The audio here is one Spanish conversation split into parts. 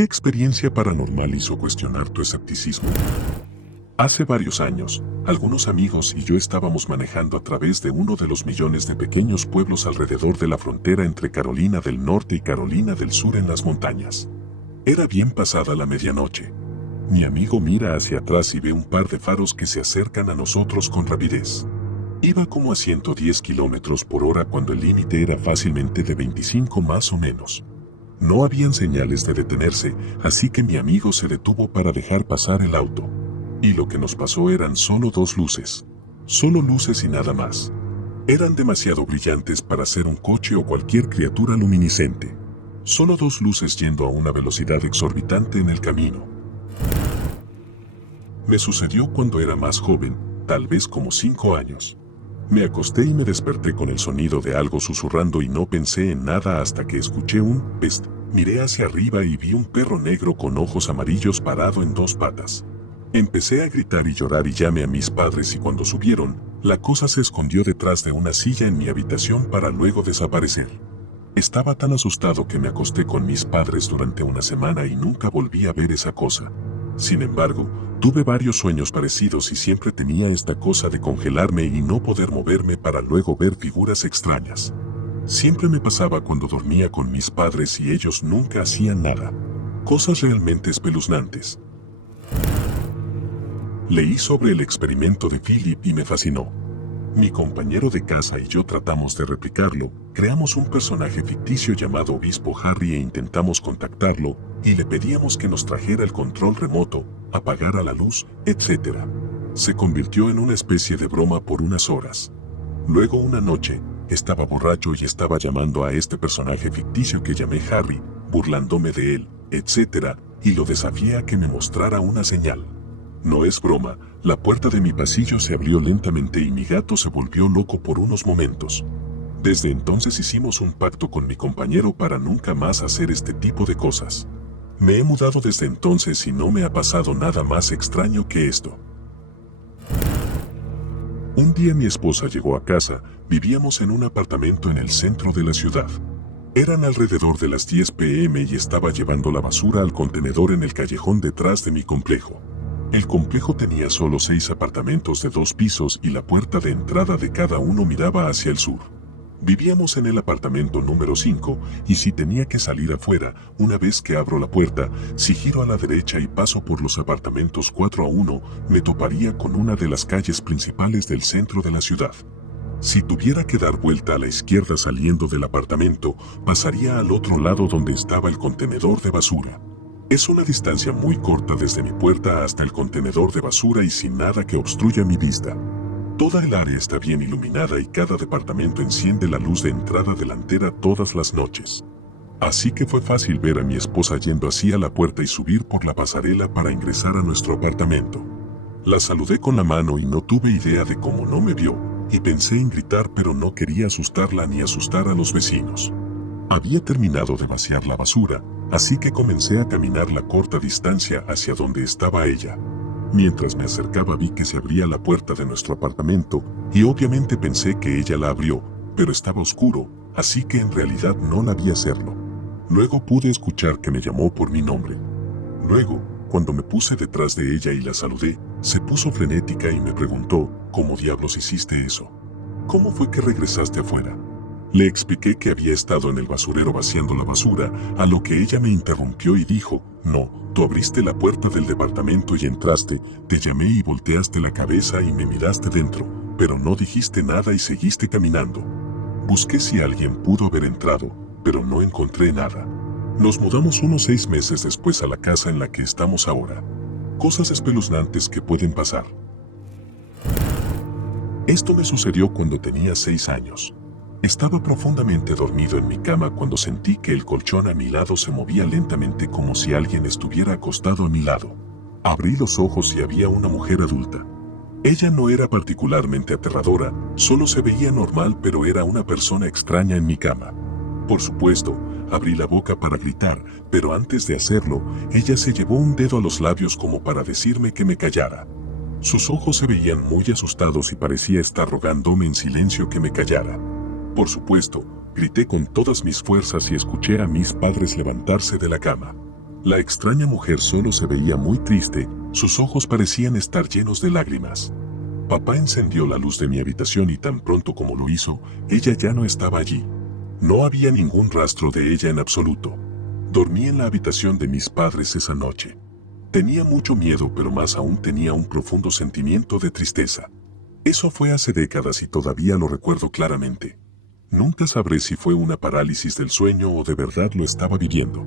¿Qué experiencia paranormal hizo cuestionar tu escepticismo? Hace varios años, algunos amigos y yo estábamos manejando a través de uno de los millones de pequeños pueblos alrededor de la frontera entre Carolina del Norte y Carolina del Sur en las montañas. Era bien pasada la medianoche. Mi amigo mira hacia atrás y ve un par de faros que se acercan a nosotros con rapidez. Iba como a 110 kilómetros por hora cuando el límite era fácilmente de 25 más o menos. No habían señales de detenerse, así que mi amigo se detuvo para dejar pasar el auto. Y lo que nos pasó eran solo dos luces. Solo luces y nada más. Eran demasiado brillantes para ser un coche o cualquier criatura luminiscente. Solo dos luces yendo a una velocidad exorbitante en el camino. Me sucedió cuando era más joven, tal vez como 5 años. Me acosté y me desperté con el sonido de algo susurrando y no pensé en nada hasta que escuché un pest. Miré hacia arriba y vi un perro negro con ojos amarillos parado en 2 patas. Empecé a gritar y llorar y llamé a mis padres y cuando subieron, la cosa se escondió detrás de una silla en mi habitación para luego desaparecer. Estaba tan asustado que me acosté con mis padres durante una semana y nunca volví a ver esa cosa. Sin embargo, tuve varios sueños parecidos y siempre tenía esta cosa de congelarme y no poder moverme para luego ver figuras extrañas. Siempre me pasaba cuando dormía con mis padres y ellos nunca hacían nada. Cosas realmente espeluznantes. Leí sobre el experimento de Philip y me fascinó. Mi compañero de casa y yo tratamos de replicarlo, creamos un personaje ficticio llamado Obispo Harry e intentamos contactarlo, y le pedíamos que nos trajera el control remoto, apagara la luz, etc. Se convirtió en una especie de broma por unas horas. Luego una noche, estaba borracho y estaba llamando a este personaje ficticio que llamé Harry, burlándome de él, etc., y lo desafié a que me mostrara una señal. No es broma, la puerta de mi pasillo se abrió lentamente y mi gato se volvió loco por unos momentos. Desde entonces hicimos un pacto con mi compañero para nunca más hacer este tipo de cosas. Me he mudado desde entonces y no me ha pasado nada más extraño que esto. Un día mi esposa llegó a casa, vivíamos en un apartamento en el centro de la ciudad. Eran alrededor de las 10 p.m. y estaba llevando la basura al contenedor en el callejón detrás de mi complejo. El complejo tenía solo 6 apartamentos de 2 pisos y la puerta de entrada de cada uno miraba hacia el sur. Vivíamos en el apartamento número 5 y si tenía que salir afuera, una vez que abro la puerta, si giro a la derecha y paso por los apartamentos 4 a 1, me toparía con una de las calles principales del centro de la ciudad. Si tuviera que dar vuelta a la izquierda saliendo del apartamento, pasaría al otro lado donde estaba el contenedor de basura. Es una distancia muy corta desde mi puerta hasta el contenedor de basura y sin nada que obstruya mi vista. Toda el área está bien iluminada y cada departamento enciende la luz de entrada delantera todas las noches. Así que fue fácil ver a mi esposa yendo hacia la puerta y subir por la pasarela para ingresar a nuestro apartamento. La saludé con la mano y no tuve idea de cómo no me vio, y pensé en gritar pero no quería asustarla ni asustar a los vecinos. Había terminado de vaciar la basura, así que comencé a caminar la corta distancia hacia donde estaba ella. Mientras me acercaba vi que se abría la puerta de nuestro apartamento y obviamente pensé que ella la abrió, pero estaba oscuro, así que en realidad no la vi hacerlo. Luego pude escuchar que me llamó por mi nombre. Luego, cuando me puse detrás de ella y la saludé, se puso frenética y me preguntó, ¿cómo diablos hiciste eso? ¿Cómo fue que regresaste afuera? Le expliqué que había estado en el basurero vaciando la basura, a lo que ella me interrumpió y dijo, no, tú abriste la puerta del departamento y entraste, te llamé y volteaste la cabeza y me miraste dentro, pero no dijiste nada y seguiste caminando. Busqué si alguien pudo haber entrado, pero no encontré nada. Nos mudamos unos 6 meses después a la casa en la que estamos ahora. Cosas espeluznantes que pueden pasar. Esto me sucedió cuando tenía 6 años. Estaba profundamente dormido en mi cama cuando sentí que el colchón a mi lado se movía lentamente como si alguien estuviera acostado a mi lado. Abrí los ojos y había una mujer adulta. Ella no era particularmente aterradora, solo se veía normal pero era una persona extraña en mi cama. Por supuesto, abrí la boca para gritar, pero antes de hacerlo, ella se llevó un dedo a los labios como para decirme que me callara. Sus ojos se veían muy asustados y parecía estar rogándome en silencio que me callara. Por supuesto, grité con todas mis fuerzas y escuché a mis padres levantarse de la cama. La extraña mujer solo se veía muy triste, sus ojos parecían estar llenos de lágrimas. Papá encendió la luz de mi habitación y tan pronto como lo hizo, ella ya no estaba allí. No había ningún rastro de ella en absoluto. Dormí en la habitación de mis padres esa noche. Tenía mucho miedo, pero más aún tenía un profundo sentimiento de tristeza. Eso fue hace décadas y todavía lo recuerdo claramente. Nunca sabré si fue una parálisis del sueño o de verdad lo estaba viviendo.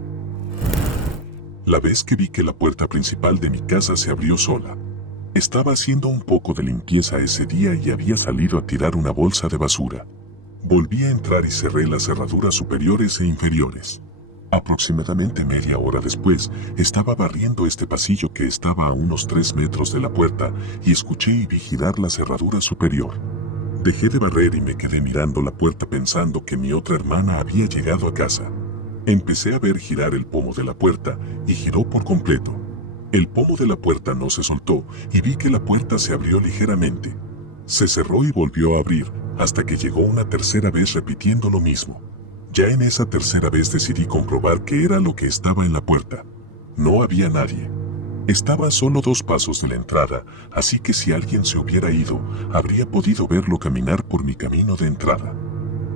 La vez que vi que la puerta principal de mi casa se abrió sola. Estaba haciendo un poco de limpieza ese día y había salido a tirar una bolsa de basura. Volví a entrar y cerré las cerraduras superiores e inferiores. Aproximadamente media hora después, estaba barriendo este pasillo que estaba a unos 3 metros de la puerta y escuché y vi girar la cerradura superior. Dejé de barrer y me quedé mirando la puerta pensando que mi otra hermana había llegado a casa. Empecé a ver girar el pomo de la puerta y giró por completo. El pomo de la puerta no se soltó y vi que la puerta se abrió ligeramente. Se cerró y volvió a abrir hasta que llegó una tercera vez repitiendo lo mismo. Ya en esa tercera vez decidí comprobar qué era lo que estaba en la puerta. No había nadie. Estaba a solo 2 pasos de la entrada, así que si alguien se hubiera ido, habría podido verlo caminar por mi camino de entrada.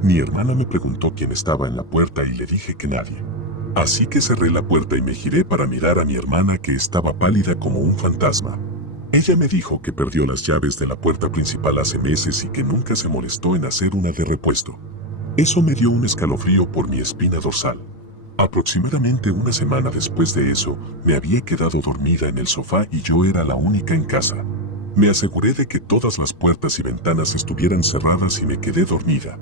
Mi hermana me preguntó quién estaba en la puerta y le dije que nadie. Así que cerré la puerta y me giré para mirar a mi hermana que estaba pálida como un fantasma. Ella me dijo que perdió las llaves de la puerta principal hace meses y que nunca se molestó en hacer una de repuesto. Eso me dio un escalofrío por mi espina dorsal. Aproximadamente una semana después de eso, me había quedado dormida en el sofá y yo era la única en casa. Me aseguré de que todas las puertas y ventanas estuvieran cerradas y me quedé dormida.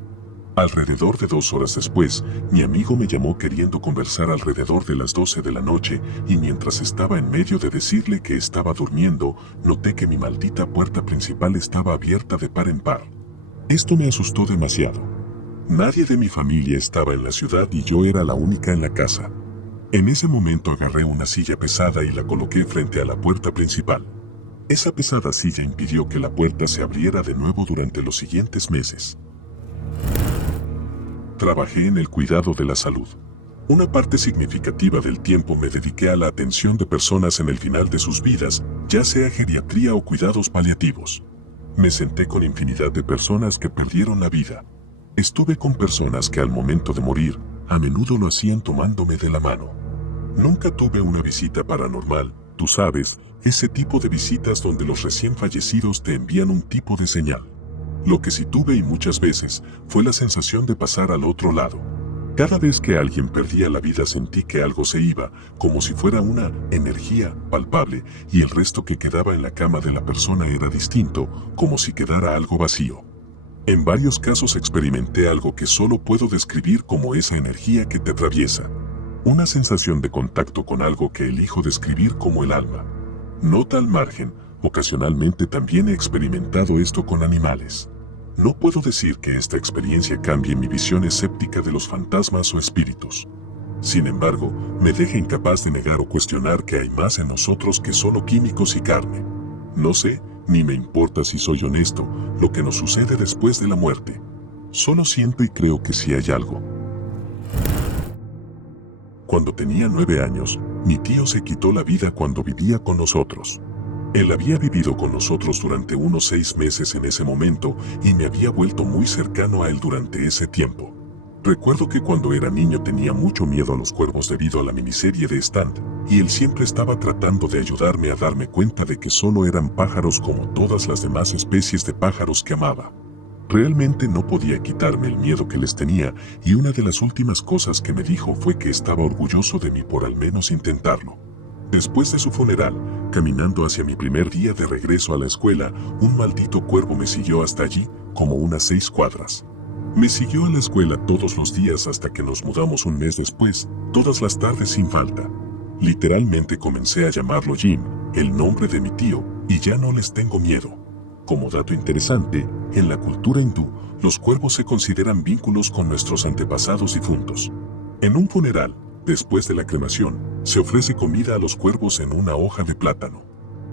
Alrededor de 2 horas después, mi amigo me llamó queriendo conversar alrededor de las 12 de la noche y mientras estaba en medio de decirle que estaba durmiendo, noté que mi maldita puerta principal estaba abierta de par en par. Esto me asustó demasiado. Nadie de mi familia estaba en la ciudad y yo era la única en la casa. En ese momento agarré una silla pesada y la coloqué frente a la puerta principal. Esa pesada silla impidió que la puerta se abriera de nuevo durante los siguientes meses. Trabajé en el cuidado de la salud. Una parte significativa del tiempo me dediqué a la atención de personas en el final de sus vidas, ya sea geriatría o cuidados paliativos. Me senté con infinidad de personas que perdieron la vida. Estuve con personas que al momento de morir, a menudo lo hacían tomándome de la mano. Nunca tuve una visita paranormal, tú sabes, ese tipo de visitas donde los recién fallecidos te envían un tipo de señal. Lo que sí tuve y muchas veces fue la sensación de pasar al otro lado. Cada vez que alguien perdía la vida sentí que algo se iba, como si fuera una energía palpable, y el resto que quedaba en la cama de la persona era distinto, como si quedara algo vacío. En varios casos experimenté algo que solo puedo describir como esa energía que te atraviesa. Una sensación de contacto con algo que elijo describir como el alma. Nota al margen, ocasionalmente también he experimentado esto con animales. No puedo decir que esta experiencia cambie mi visión escéptica de los fantasmas o espíritus. Sin embargo, me deja incapaz de negar o cuestionar que hay más en nosotros que solo químicos y carne. No sé, ni me importa si soy honesto, lo que nos sucede después de la muerte. Solo siento y creo que sí hay algo. Cuando tenía 9 años, mi tío se quitó la vida cuando vivía con nosotros. Él había vivido con nosotros durante unos 6 meses en ese momento y me había vuelto muy cercano a él durante ese tiempo. Recuerdo que cuando era niño tenía mucho miedo a los cuervos debido a la miniserie de Stand, y él siempre estaba tratando de ayudarme a darme cuenta de que solo eran pájaros como todas las demás especies de pájaros que amaba. Realmente no podía quitarme el miedo que les tenía, y una de las últimas cosas que me dijo fue que estaba orgulloso de mí por al menos intentarlo. Después de su funeral, caminando hacia mi primer día de regreso a la escuela, un maldito cuervo me siguió hasta allí, como unas 6 cuadras. Me siguió a la escuela todos los días hasta que nos mudamos un mes después, todas las tardes sin falta. Literalmente comencé a llamarlo Jim, el nombre de mi tío, y ya no les tengo miedo. Como dato interesante, en la cultura hindú, los cuervos se consideran vínculos con nuestros antepasados difuntos. En un funeral, después de la cremación, se ofrece comida a los cuervos en una hoja de plátano.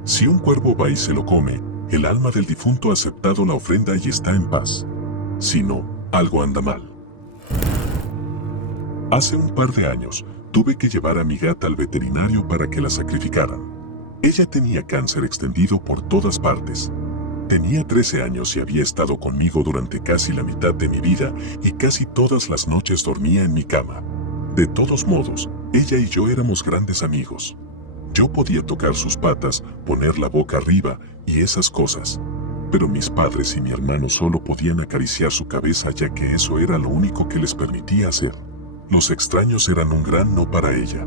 Si un cuervo va y se lo come, el alma del difunto ha aceptado la ofrenda y está en paz. Si no, algo anda mal. Hace un par de años, Tuve que llevar a mi gata al veterinario para que la sacrificaran. Ella tenía cáncer extendido por todas partes. Tenía 13 años y había estado conmigo durante casi la mitad de mi vida y casi todas las noches dormía en mi cama. De todos modos, ella y yo éramos grandes amigos. Yo podía tocar sus patas, poner la boca arriba y esas cosas. Pero mis padres y mi hermano solo podían acariciar su cabeza ya que eso era lo único que les permitía hacer. Los extraños eran un gran no para ella.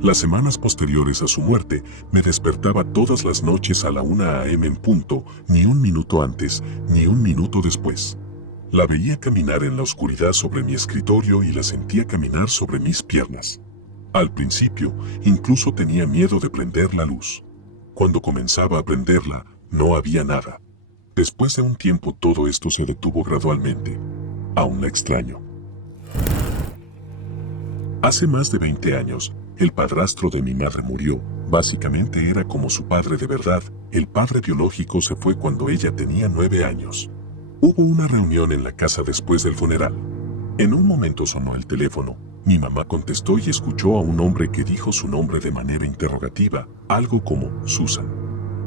Las semanas posteriores a su muerte, me despertaba todas las noches a la 1 a.m. en punto, ni un minuto antes, ni un minuto después. La veía caminar en la oscuridad sobre mi escritorio y la sentía caminar sobre mis piernas. Al principio, incluso tenía miedo de prender la luz. Cuando comenzaba a prenderla, no había nada. Después de un tiempo todo esto se detuvo gradualmente. Aún la extraño. Hace más de 20 años, el padrastro de mi madre murió. Básicamente era como su padre de verdad. El padre biológico se fue cuando ella tenía 9 años. Hubo una reunión en la casa después del funeral. En un momento sonó el teléfono. Mi mamá contestó y escuchó a un hombre que dijo su nombre de manera interrogativa, algo como Susan.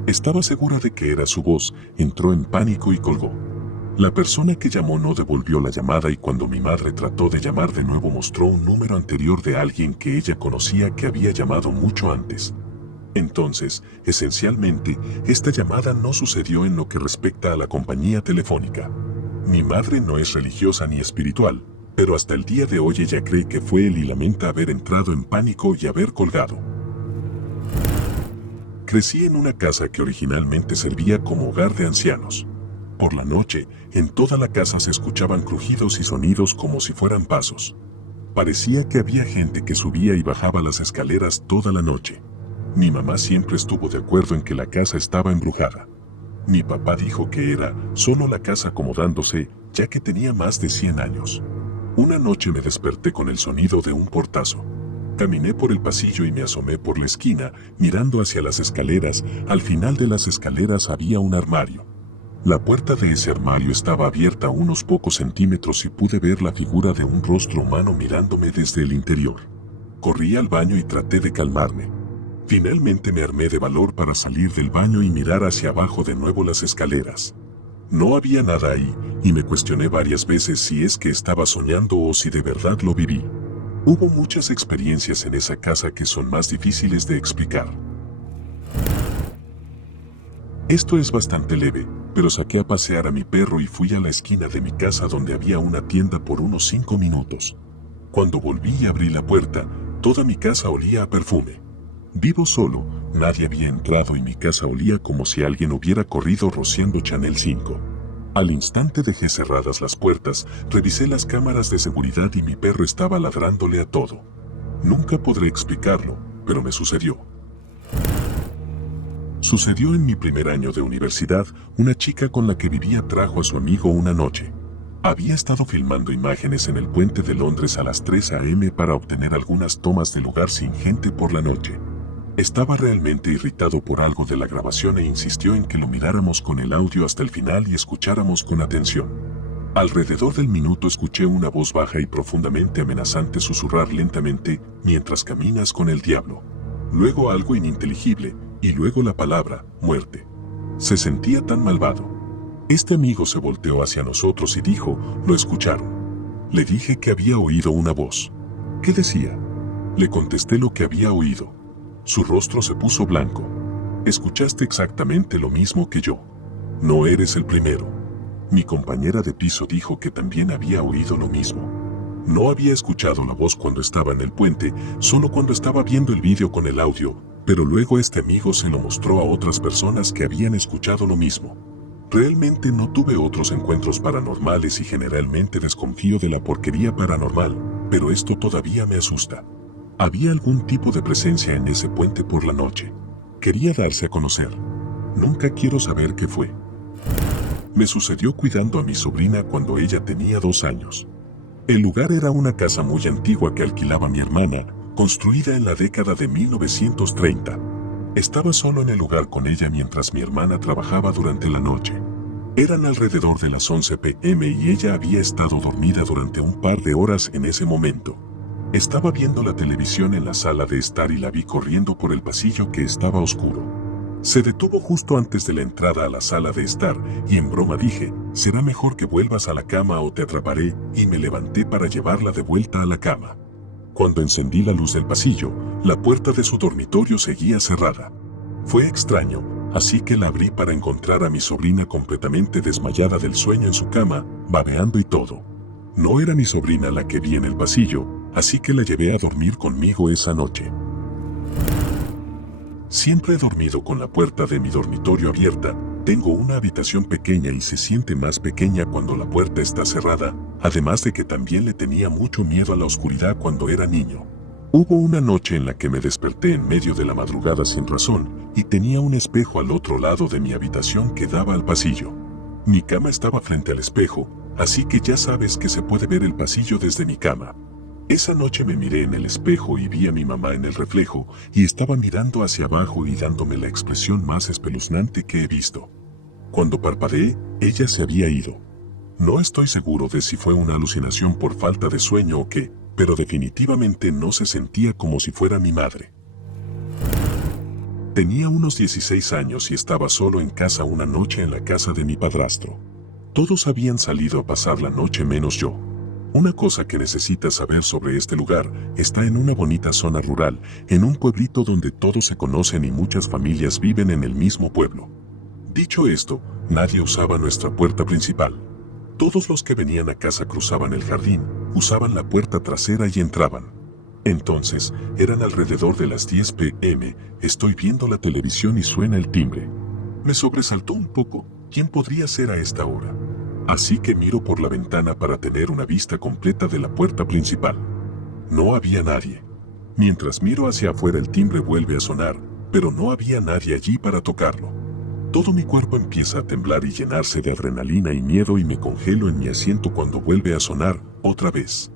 Estaba segura de que era su voz, entró en pánico y colgó. La persona que llamó no devolvió la llamada y cuando mi madre trató de llamar de nuevo mostró un número anterior de alguien que ella conocía que había llamado mucho antes. Entonces, esencialmente, esta llamada no sucedió en lo que respecta a la compañía telefónica. Mi madre no es religiosa ni espiritual, pero hasta el día de hoy ella cree que fue él y lamenta haber entrado en pánico y haber colgado. Crecí en una casa que originalmente servía como hogar de ancianos. Por la noche, en toda la casa se escuchaban crujidos y sonidos como si fueran pasos. Parecía que había gente que subía y bajaba las escaleras toda la noche. Mi mamá siempre estuvo de acuerdo en que la casa estaba embrujada. Mi papá dijo que era solo la casa acomodándose, ya que tenía más de 100 años. Una noche me desperté con el sonido de un portazo. Caminé por el pasillo y me asomé por la esquina, mirando hacia las escaleras. Al final de las escaleras había un armario. La puerta de ese armario estaba abierta unos pocos centímetros y pude ver la figura de un rostro humano mirándome desde el interior. Corrí al baño y traté de calmarme. Finalmente me armé de valor para salir del baño y mirar hacia abajo de nuevo las escaleras. No había nada ahí, y me cuestioné varias veces si es que estaba soñando o si de verdad lo viví. Hubo muchas experiencias en esa casa que son más difíciles de explicar. Esto es bastante leve, pero saqué a pasear a mi perro y fui a la esquina de mi casa donde había una tienda por unos 5 minutos. Cuando volví y abrí la puerta, toda mi casa olía a perfume. Vivo solo, nadie había entrado y mi casa olía como si alguien hubiera corrido rociando Chanel 5. Al instante dejé cerradas las puertas, revisé las cámaras de seguridad y mi perro estaba ladrándole a todo. Nunca podré explicarlo, pero me sucedió. Sucedió en mi primer año de universidad. Una chica con la que vivía trajo a su amigo una noche. Había estado filmando imágenes en el puente de Londres a las 3 a.m. para obtener algunas tomas del lugar sin gente por la noche. Estaba realmente irritado por algo de la grabación e insistió en que lo miráramos con el audio hasta el final y escucháramos con atención. Alrededor del minuto escuché una voz baja y profundamente amenazante susurrar lentamente, mientras caminas con el diablo. Luego algo ininteligible, y luego la palabra, muerte. Se sentía tan malvado. Este amigo se volteó hacia nosotros y dijo, ¿lo escucharon? Le dije que había oído una voz. ¿Qué decía? Le contesté lo que había oído. Su rostro se puso blanco. Escuchaste exactamente lo mismo que yo. No eres el primero. Mi compañera de piso dijo que también había oído lo mismo. No había escuchado la voz cuando estaba en el puente, solo cuando estaba viendo el vídeo con el audio, pero luego este amigo se lo mostró a otras personas que habían escuchado lo mismo. Realmente no tuve otros encuentros paranormales y generalmente desconfío de la porquería paranormal, pero esto todavía me asusta. Había algún tipo de presencia en ese puente por la noche. Quería darse a conocer. Nunca quiero saber qué fue. Me sucedió cuidando a mi sobrina cuando ella tenía 2 años. El lugar era una casa muy antigua que alquilaba mi hermana, construida en la década de 1930. Estaba solo en el lugar con ella mientras mi hermana trabajaba durante la noche. Eran alrededor de las 11 p.m. y ella había estado dormida durante un par de horas en ese momento. Estaba viendo la televisión en la sala de estar y la vi corriendo por el pasillo que estaba oscuro. Se detuvo justo antes de la entrada a la sala de estar y en broma dije, será mejor que vuelvas a la cama o te atraparé, y me levanté para llevarla de vuelta a la cama. Cuando encendí la luz del pasillo, la puerta de su dormitorio seguía cerrada. Fue extraño, así que la abrí para encontrar a mi sobrina completamente desmayada del sueño en su cama, babeando y todo. No era mi sobrina la que vi en el pasillo, así que la llevé a dormir conmigo esa noche. Siempre he dormido con la puerta de mi dormitorio abierta. Tengo una habitación pequeña y se siente más pequeña cuando la puerta está cerrada, además de que también le tenía mucho miedo a la oscuridad cuando era niño. Hubo una noche en la que me desperté en medio de la madrugada sin razón y tenía un espejo al otro lado de mi habitación que daba al pasillo. Mi cama estaba frente al espejo, así que ya sabes que se puede ver el pasillo desde mi cama. Esa noche me miré en el espejo y vi a mi mamá en el reflejo y estaba mirando hacia abajo y dándome la expresión más espeluznante que he visto. Cuando parpadeé, ella se había ido. No estoy seguro de si fue una alucinación por falta de sueño o qué, pero definitivamente no se sentía como si fuera mi madre. Tenía unos 16 años y estaba solo en casa una noche en la casa de mi padrastro. Todos habían salido a pasar la noche menos yo. Una cosa que necesitas saber sobre este lugar, está en una bonita zona rural, en un pueblito donde todos se conocen y muchas familias viven en el mismo pueblo. Dicho esto, nadie usaba nuestra puerta principal. Todos los que venían a casa cruzaban el jardín, usaban la puerta trasera y entraban. Entonces, eran alrededor de las 10 p.m., estoy viendo la televisión y suena el timbre. Me sobresaltó un poco, ¿quién podría ser a esta hora? Así que miro por la ventana para tener una vista completa de la puerta principal. No había nadie. Mientras miro hacia afuera el timbre vuelve a sonar, pero no había nadie allí para tocarlo. Todo mi cuerpo empieza a temblar y llenarse de adrenalina y miedo y me congelo en mi asiento cuando vuelve a sonar, otra vez.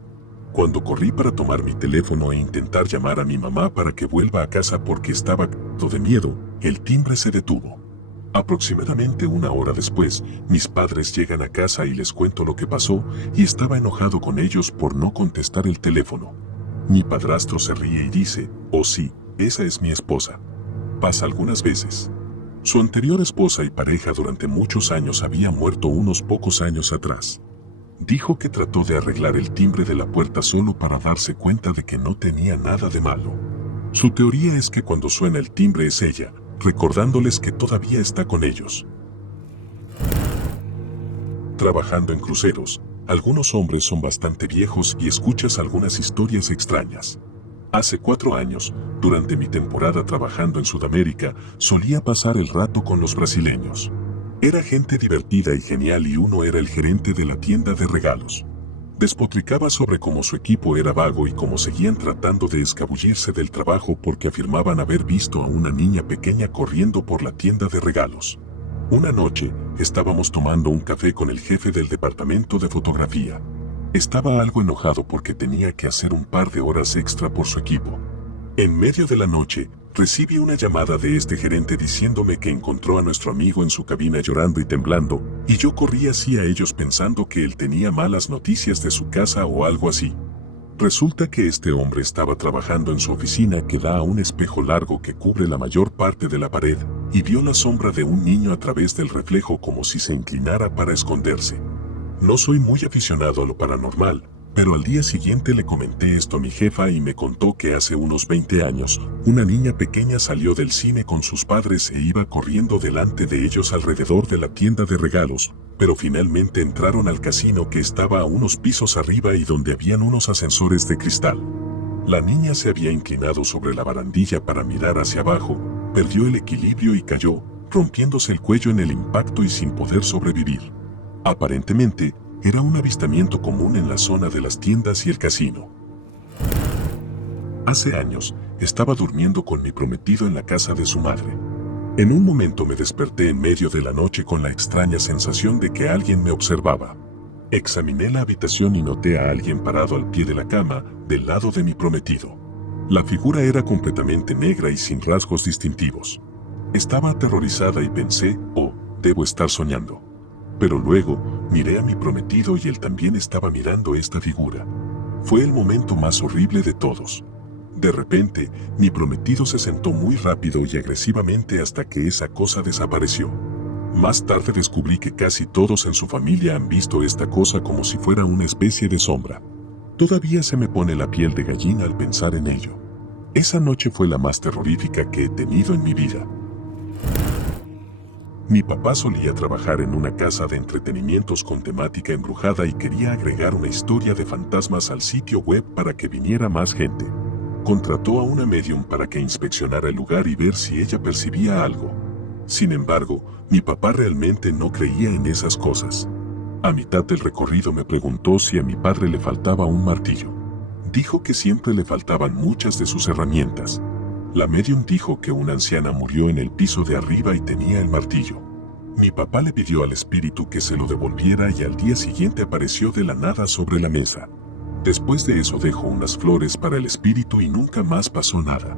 Cuando corrí para tomar mi teléfono e intentar llamar a mi mamá para que vuelva a casa porque estaba cagado de miedo, el timbre se detuvo. Aproximadamente una hora después, mis padres llegan a casa y les cuento lo que pasó y estaba enojado con ellos por no contestar el teléfono. Mi padrastro se ríe y dice, oh sí, esa es mi esposa. Pasa algunas veces. Su anterior esposa y pareja durante muchos años había muerto unos pocos años atrás. Dijo que trató de arreglar el timbre de la puerta solo para darse cuenta de que no tenía nada de malo. Su teoría es que cuando suena el timbre es ella, recordándoles que todavía está con ellos. Trabajando en cruceros, algunos hombres son bastante viejos y escuchas algunas historias extrañas. Hace 4 años, durante mi temporada trabajando en Sudamérica, solía pasar el rato con los brasileños. Era gente divertida y genial y uno era el gerente de la tienda de regalos. Despotricaba sobre cómo su equipo era vago y cómo seguían tratando de escabullirse del trabajo porque afirmaban haber visto a una niña pequeña corriendo por la tienda de regalos. Una noche, estábamos tomando un café con el jefe del departamento de fotografía. Estaba algo enojado porque tenía que hacer un par de horas extra por su equipo. En medio de la noche, recibí una llamada de este gerente diciéndome que encontró a nuestro amigo en su cabina llorando y temblando, y yo corrí hacia ellos pensando que él tenía malas noticias de su casa o algo así. Resulta que este hombre estaba trabajando en su oficina que da a un espejo largo que cubre la mayor parte de la pared, y vio la sombra de un niño a través del reflejo como si se inclinara para esconderse. No soy muy aficionado a lo paranormal, pero al día siguiente le comenté esto a mi jefa y me contó que hace unos 20 años, una niña pequeña salió del cine con sus padres e iba corriendo delante de ellos alrededor de la tienda de regalos, pero finalmente entraron al casino que estaba a unos pisos arriba y donde habían unos ascensores de cristal. La niña se había inclinado sobre la barandilla para mirar hacia abajo, perdió el equilibrio y cayó, rompiéndose el cuello en el impacto y sin poder sobrevivir. Aparentemente, era un avistamiento común en la zona de las tiendas y el casino. Hace años, estaba durmiendo con mi prometido en la casa de su madre. En un momento me desperté en medio de la noche con la extraña sensación de que alguien me observaba. Examiné la habitación y noté a alguien parado al pie de la cama, del lado de mi prometido. La figura era completamente negra y sin rasgos distintivos. Estaba aterrorizada y pensé, oh, debo estar soñando. Pero luego, miré a mi prometido y él también estaba mirando esta figura. Fue el momento más horrible de todos. De repente, mi prometido se sentó muy rápido y agresivamente hasta que esa cosa desapareció. Más tarde descubrí que casi todos en su familia han visto esta cosa como si fuera una especie de sombra. Todavía se me pone la piel de gallina al pensar en ello. Esa noche fue la más terrorífica que he tenido en mi vida. Mi papá solía trabajar en una casa de entretenimientos con temática embrujada y quería agregar una historia de fantasmas al sitio web para que viniera más gente. Contrató a una medium para que inspeccionara el lugar y ver si ella percibía algo. Sin embargo, mi papá realmente no creía en esas cosas. A mitad del recorrido me preguntó si a mi padre le faltaba un martillo. Dijo que siempre le faltaban muchas de sus herramientas. La medium dijo que una anciana murió en el piso de arriba y tenía el martillo. Mi papá le pidió al espíritu que se lo devolviera y al día siguiente apareció de la nada sobre la mesa. Después de eso dejó unas flores para el espíritu y nunca más pasó nada.